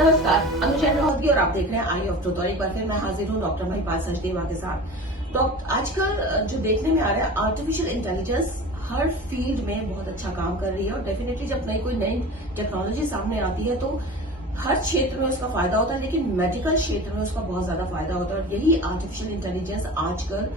नमस्कार, अनुजैन रोहतगी और आप देख रहे हैं आई ऑफ ट्रुथ। और एक बार फिर मैं हाजिर हूँ डॉक्टर महिपाल सचदेवा के साथ। आजकल जो देखने में आ रहा है, आर्टिफिशियल इंटेलिजेंस हर फील्ड में बहुत अच्छा काम कर रही है और डेफिनेटली जब कोई नई टेक्नोलॉजी सामने आती है तो हर क्षेत्र में उसका फायदा होता है, लेकिन मेडिकल क्षेत्र में उसका बहुत ज्यादा फायदा होता है। और यही आर्टिफिशियल इंटेलिजेंस आजकल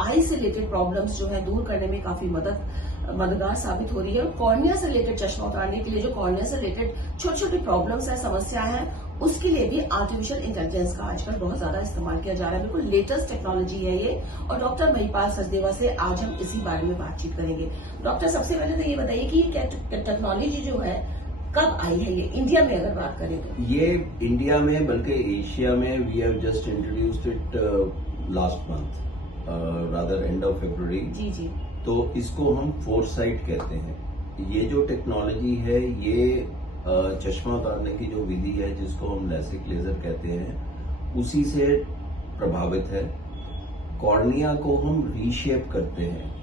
आई से रिलेटेड प्रॉब्लम्स जो है दूर करने में काफी मददगार साबित हो रही है। और कॉर्निया से रिलेटेड चश्मा उतारने के लिए जो कॉर्निया से रिलेटेड छोटी छोटी प्रॉब्लम्स है, समस्याएं हैं, उसके लिए भी आर्टिफिशियल इंटेलिजेंस का आजकल बहुत ज्यादा इस्तेमाल किया जा रहा है। बिल्कुल लेटेस्ट टेक्नोलॉजी है ये। और डॉक्टर महिपाल सचदेवा से आज हम इसी बारे में बातचीत करेंगे। डॉक्टर, सबसे पहले तो ये बताइए कि ये टेक्नोलॉजी जो है कब आई है, ये इंडिया में अगर बात करें तो? ये इंडिया में बल्कि एशिया में we have just introduced it last month, rather end of February. जी जी। तो इसको हम फोरसाइट कहते हैं। ये जो टेक्नोलॉजी है ये चश्मा उतारने की जो विधि है, जिसको हम लैसिक लेजर कहते हैं, उसी से प्रभावित है। कॉर्निया को हम रीशेप करते हैं।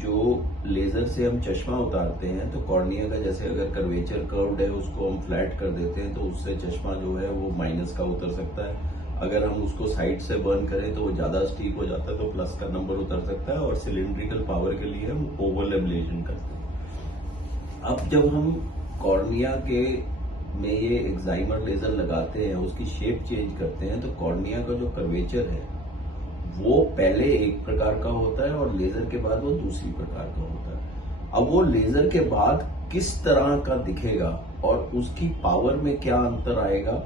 जो लेजर से हम चश्मा उतारते हैं तो कॉर्निया का जैसे अगर कर्वेचर कर्व्ड है उसको हम फ्लैट कर देते हैं, तो उससे चश्मा जो है वो माइनस का उतर सकता है। अगर हम उसको साइड से बर्न करें तो वो ज्यादा स्टीप हो जाता है, तो प्लस का नंबर उतर सकता है। और सिलिंड्रिकल पावर के लिए हम ओवल एब्लेशन करते हैं। अब जब हम कॉर्निया के में ये एक्साइमर लेजर लगाते हैं, उसकी शेप चेंज करते हैं, तो कॉर्निया का जो कर्वेचर है वो पहले एक प्रकार का होता है और लेजर के बाद वो दूसरी प्रकार का होता है। अब वो लेजर के बाद किस तरह का दिखेगा और उसकी पावर में क्या अंतर आएगा,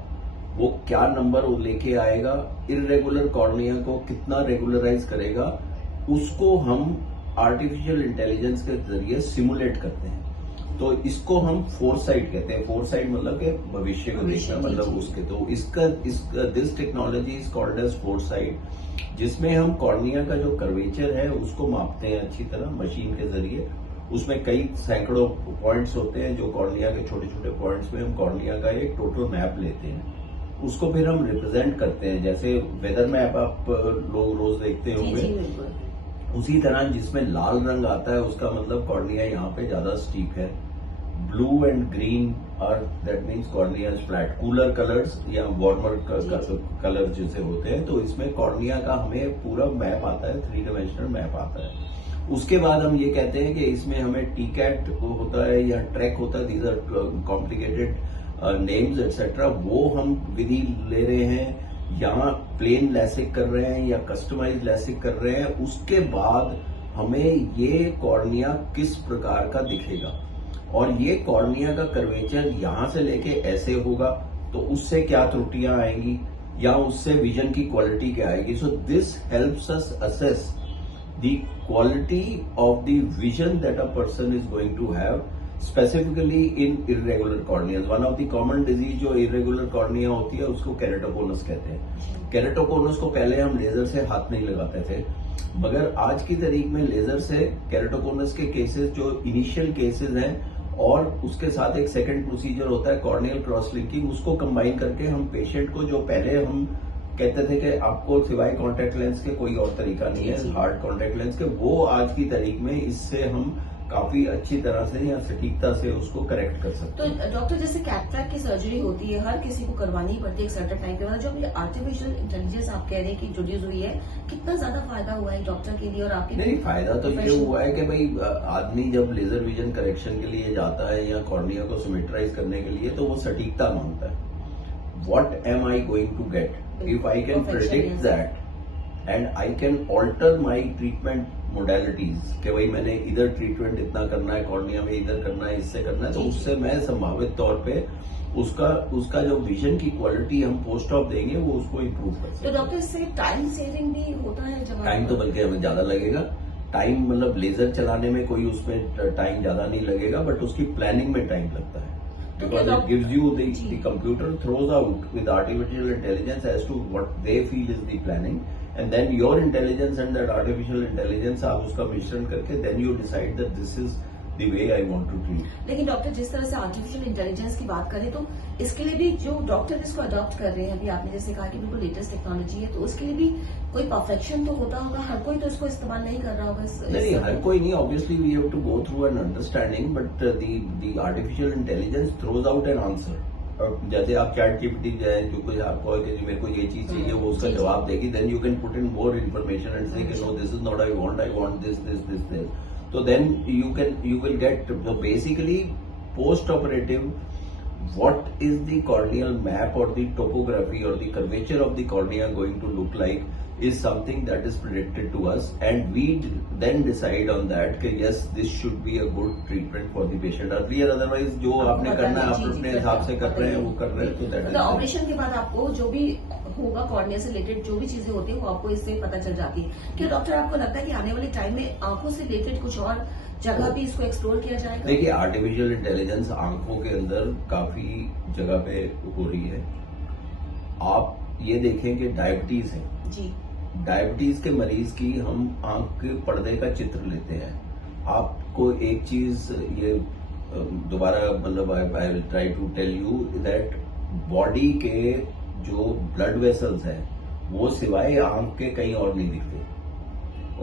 वो क्या नंबर लेके आएगा, इर्रेगुलर कॉर्निया को कितना रेगुलराइज करेगा, उसको हम आर्टिफिशियल इंटेलिजेंस के जरिए सिमुलेट करते हैं। तो इसको हम फोरसाइट कहते हैं। फोरसाइट मतलब कि भविष्य को देखना, मतलब उसके। तो this technology is called as foresight, जिसमें हम कॉर्निया का जो कर्वेचर है उसको मापते हैं अच्छी तरह मशीन के जरिए। उसमें कई सैकड़ों पॉइंट्स होते हैं, जो कॉर्निया के छोटे छोटे पॉइंट्स में हम कॉर्निया का एक टोटल मैप लेते हैं। उसको फिर हम रिप्रेजेंट करते हैं, जैसे वेदर मैप आप लोग रोज देखते होंगे, उसी तरह जिसमें लाल रंग आता है उसका मतलब कॉर्निया यहाँ पे ज्यादा स्टीप है। ब्लू एंड ग्रीन और that means cornea is flat. Cooler colours या वार्मर कलर जैसे होते हैं, तो इसमें कॉर्निया का हमें पूरा मैप आता है, 3 डायमेंशनल मैप आता है। उसके बाद हम ये कहते हैं कि इसमें हमें टीकैट होता है या ट्रैक होता है, these are complicated names etcetera, वो हम विधि ले रहे हैं, या प्लेन लैसिक कर रहे हैं या कस्टमाइज लैसिक कर रहे हैं। उसके बाद हमें ये कॉर्निया किस प्रकार का दिखेगा, और ये कॉर्निया का कर्वेचर यहां से लेके ऐसे होगा तो उससे क्या त्रुटियां आएंगी, या उससे विजन की क्वालिटी क्या आएगी। So this helps us assess the quality of the vision that a person is going to have, specifically in irregular corneas. One of the common disease जो इर्रेगुलर कॉर्निया होती है उसको केरेटोकोनस कहते हैं। केरेटोकोनस को पहले हम लेजर से हाथ नहीं लगाते थे, मगर आज की तारीख में लेजर से केरेटोकोनस के केसेस जो इनिशियल केसेस हैं, और उसके साथ एक सेकंड प्रोसीजर होता है कॉर्नियल क्रॉस लिंकिंग, उसको कंबाइन करके हम पेशेंट को, जो पहले हम कहते थे कि आपको सिवाय कॉन्टेक्ट लेंस के कोई और तरीका नहीं है, हार्ड कॉन्टेक्ट लेंस के, वो आज की तारीख में इससे हम काफी अच्छी तरह से या सटीकता से उसको करेक्ट कर सकते हैं। तो डॉक्टर, जैसे कैटरैक्ट की सर्जरी होती है, हर किसी को करवानी ही पड़ती है एक सर्टेन टाइम के बाद। जो ये आर्टिफिशियल इंटेलिजेंस आप कह रहे हैं कि इंट्रोड्यूस हुई है, कितना ज्यादा फायदा हुआ है डॉक्टर के लिए और आपके? नहीं, फायदा तो ये हुआ है कि भाई आदमी जब लेजर विजन करेक्शन के लिए जाता है या कॉर्निया को सिमेट्राइज करने के लिए, तो वो सटीकता मांगता है। What am I going to get if I can predict that and I can alter my treatment modalities, कि भाई मैंने इधर ट्रीटमेंट इतना करना है, कॉर्निया में इधर करना है, इससे करना है, तो उससे मैं संभावित तौर पे उसका जो विजन की क्वालिटी हम पोस्ट ऑफ देंगे वो उसको इम्प्रूव कर सकते हैं। तो डॉक्टर, इससे टाइम सेविंग भी होता है? जब टाइम तो बल्कि हमें ज्यादा लगेगा। टाइम मतलब लेजर चलाने में कोई उसमें टाइम ज्यादा नहीं लगेगा, बट उसकी प्लानिंग में टाइम लगता है। Because it gives you the computer throws out with artificial intelligence as to what they feel is the planning, and then your intelligence and that artificial intelligence आप उसका मिश्रण करके then you decide that this is the way I want to treat. लेकिन doctor, जिस तरह से artificial intelligence की बात करें तो इसके लिए भी जो डॉक्टर इसको अडॉप्ट कर रहे हैं, अभी आपने जैसे कहा कि बिल्कुल लेटेस्ट टेक्नोलॉजी है, तो उसके लिए भी कोई परफेक्शन तो होता होगा। हर कोई तो इसको इस्तेमाल नहीं कर रहा होगा। नहीं, हर कोई नहीं। Obviously we have to go through an understanding, but the artificial intelligence throws out an answer. जैसे आप चैट जीपीटी जाए, जो कुछ आपको है कि मेरे को ये चीज चाहिए, वो उसका जी, जी। जवाब देगी, then you can put in more information and say कि no this is not I want this, तो then you will get basically post operative what is the corneal map or the topography or the curvature of the cornea going to look like is something that is predicted to us, and we then decide on that कि yes, this should be a good treatment for the patient. Earlier otherwise जो आपने करना है आप अपने हिसाब से कर रहे हैं, वो कर रहे हैं, तो that मतलब is ऑपरेशन के बाद आपको जो भी होगा कॉर्निया से रिलेटेड जो भी चीजें होती है वो आपको इससे पता चल जाती है। क्या डॉक्टर आपको लगता है कि आने वाले टाइम में आंखों से रिलेटेड कुछ और जगह भी इसको एक्सप्लोर किया जाएगा? देखिए, आर्टिफिशियल इंटेलिजेंस आंखों के अंदर काफी जगह पे हो रही है। आप ये देखें कि डायबिटीज है, जी डायबिटीज के मरीज की हम आंख के पर्दे का चित्र लेते हैं। आपको एक चीज ये दोबारा मतलब I will try to tell you that body के जो ब्लड वेसल्स हैं वो सिवाय आंख के कहीं और नहीं दिखते।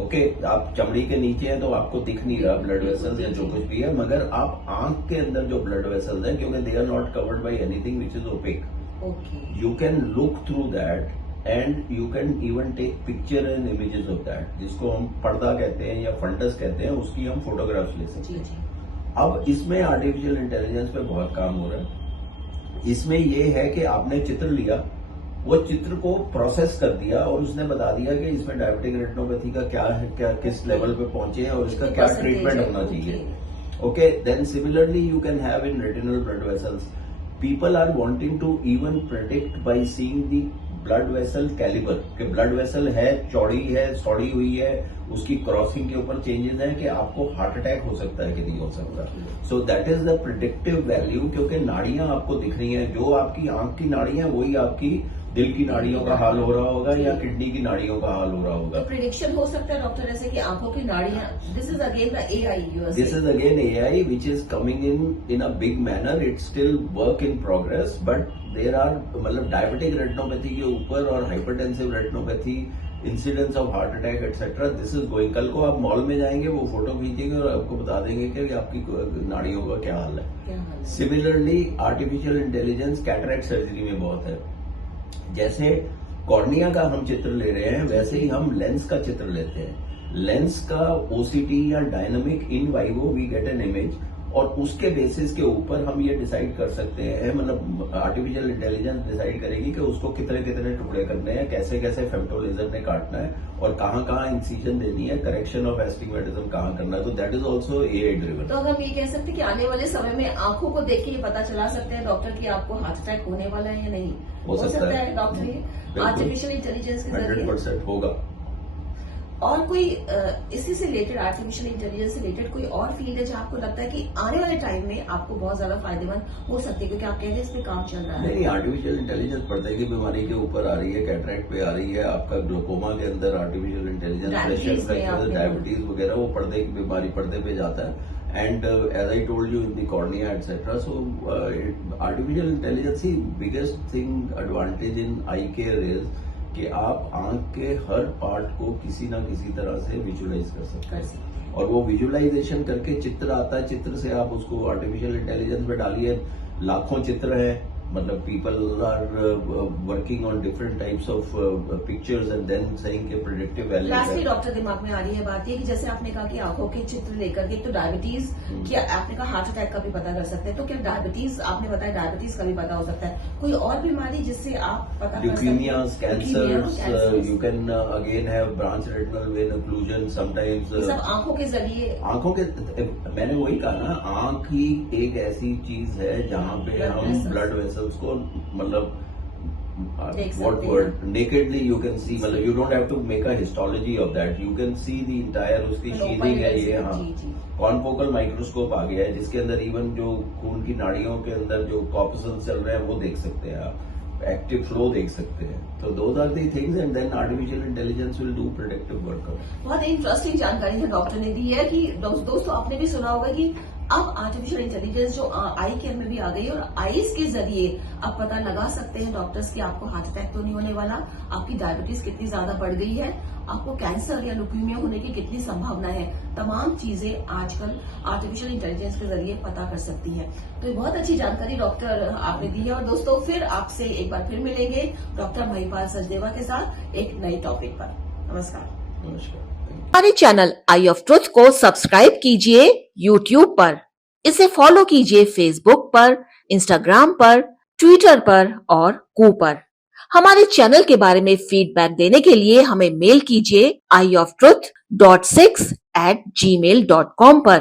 ओके, आप चमड़ी के नीचे हैं तो आपको दिख नहीं रहा ब्लड वेसल्स या जो कुछ भी है, मगर आप आंख के अंदर जो ब्लड वेसल्स हैं, क्योंकि they are not covered by anything which is opaque, okay, you can look through that and you can even take picture and images of that, जिसको हम पर्दा कहते हैं या फंडस कहते हैं, उसकी हम फोटोग्राफ्स ले सकते जी हैं। जी अब इसमें आर्टिफिशियल इंटेलिजेंस पे बहुत काम हो रहा है। इसमें ये है कि आपने चित्र लिया, वो चित्र को प्रोसेस कर दिया और उसने बता दिया कि इसमें डायबिटिक रेटिनोपैथी का क्या है, क्या किस लेवल पे पहुंचे हैं और इसका क्या ट्रीटमेंट होना चाहिए। Okay, then similarly you can have in retinal blood vessels. People are wanting to even predict by seeing the blood vessel caliber कि blood vessel है, चौड़ी है, सौड़ी हुई है, उसकी क्रॉसिंग के ऊपर चेंजेस हैं कि आपको हार्ट अटैक हो सकता है कि नहीं हो सकता। So that is the predictive value, क्योंकि नाड़ियां आपको दिख रही हैं, जो आपकी आंख की नाड़ियां वही आपकी दिल की नाड़ियों का हाल हो रहा होगा या किडनी की नाड़ियों का हाल हो रहा होगा। तो प्रिडिक्शन हो सकता है डॉक्टर जैसे कि आंखों की नाड़ियां, this is again the AI This is again AI which is coming in a big manner. It's still work in progress, but there are मतलब डायबिटिक रेटिनोपैथी के ऊपर और hypertensive retinopathy, incidence of heart attack etcetera, this is going. कल को आप mall में जाएंगे, वो फोटो खींचेंगे और आपको बता देंगे कि आपकी नाड़ियों का क्या हाल है। Similarly artificial intelligence cataract surgery में बहुत है। जैसे कॉर्निया का हम चित्र ले रहे हैं, वैसे ही हम लेंस का चित्र लेते हैं। लेंस का ओसीटी या dynamic in vivo we get an image, और उसके बेसिस के ऊपर हम ये डिसाइड कर सकते हैं, मतलब आर्टिफिशियल इंटेलिजेंस डिसाइड करेगी कि उसको कितने कितने टुकड़े करने हैं, कैसे कैसे फेम्टोलेजर ने काटना है और कहाँ कहाँ इंसिजन देनी है, करेक्शन ऑफ एस्टिग्मेटिज्म कहाँ करना है। तो that is also AI driven. तो अगर हम ये कह सकते हैं कि आने वाले समय में आंखों को देख के ये पता चला सकते हैं डॉक्टर कि आपको हार्ट अटैक होने वाला है या नहीं, हो सकता है डॉक्टर ये आर्टिफिशियल इंटेलिजेंस के जरिए 100% होगा। और कोई इसी से रिलेटेड आर्टिफिशियल इंटेलिजेंस से रिलेटेड कोई और फील्ड है जहां आपको लगता है कि आने वाले टाइम में आपको बहुत ज्यादा फायदेमंद हो सकती है, क्योंकि आप कह रहे हैं इस पे काम चल रहा है? नहीं, आर्टिफिशियल इंटेलिजेंस पर्दे की बीमारी के ऊपर आ रही है, कैटरेक्ट पे आ रही है, आपका ग्लोकोमा के अंदर artificial intelligence, pressure fracture, diabetes वगैरह, वो पर्दे की बीमारी पर्दे पे जाता है। And as I told you in the cornea etcetera, so artificial intelligence ही biggest thing advantage in eye care is कि आप आंख के हर पार्ट को किसी ना किसी तरह से विजुअलाइज कर सकते हैं, और वो विजुअलाइजेशन करके चित्र आता है, चित्र से आप उसको आर्टिफिशियल इंटेलिजेंस में डालिए। लाखों चित्र हैं, मतलब people are working on different types of pictures and then saying के प्रेडिक्टिव वैल्यू। लास्टली डॉक्टर दिमाग में आ रही है बात ये कि जैसे आपने कहा कि आंखों के चित्र लेकर के, तो डायबिटीज क्या आपने कहा हार्ट अटैक का भी पता कर सकते हैं, तो क्या डायबिटीज आपने बताया डायबिटीज का भी पता हो सकता है? कोई और बीमारी जिससे आप पता कर सकते हैं? Leukaemias, cancers, you can again have branch retinal vein occlusion sometimes. सब आंखों के जरिए, आंखों के, मैंने वही कहा ना, आंख ही एक ऐसी चीज है जहां पे हम ब्लड वेसल्स को मतलब what word nakedly you can see, मतलब you don't have to make a histology of that, you can see the entire उसकी sheathing है ये। हाँ, कॉन्फोकल माइक्रोस्कोप आ गया है जिसके अंदर इवन जो खून की नाड़ियों के अंदर जो कॉर्पसल्स चल रहे हैं वो देख सकते हैं आप, एक्टिव फ्लो देख सकते हैं। तो those are the things and then artificial intelligence will do predictive work. बहुत इंटरेस्टिंग जानकारी है डॉक्टर ने दी है कि दोस्तों आपने भी सुना होगा कि अब आर्टिफिशियल इंटेलिजेंस जो आई केयर में भी आ गई है और आईज के जरिए आप पता लगा सकते हैं डॉक्टर्स कि आपको हार्ट अटैक तो नहीं होने वाला, आपकी डायबिटीज कितनी ज्यादा बढ़ गई है, आपको कैंसर या ल्यूकीमिया होने की कितनी संभावना है। तमाम चीजें आजकल आर्टिफिशियल इंटेलिजेंस के जरिए पता कर सकती है। तो ये बहुत अच्छी जानकारी डॉक्टर आपने दी है। और दोस्तों फिर आपसे एक बार फिर मिलेंगे डॉक्टर महिपाल सचदेवा के साथ एक नए टॉपिक पर। नमस्कार। नमस्कार। हमारे चैनल आई ऑफ ट्रुथ को सब्सक्राइब कीजिए YouTube पर, इसे फॉलो कीजिए Facebook पर, Instagram पर, Twitter पर और कू पर। हमारे चैनल के बारे में फीडबैक देने के लिए हमें मेल कीजिए ioftruth.6@gmail.com पर।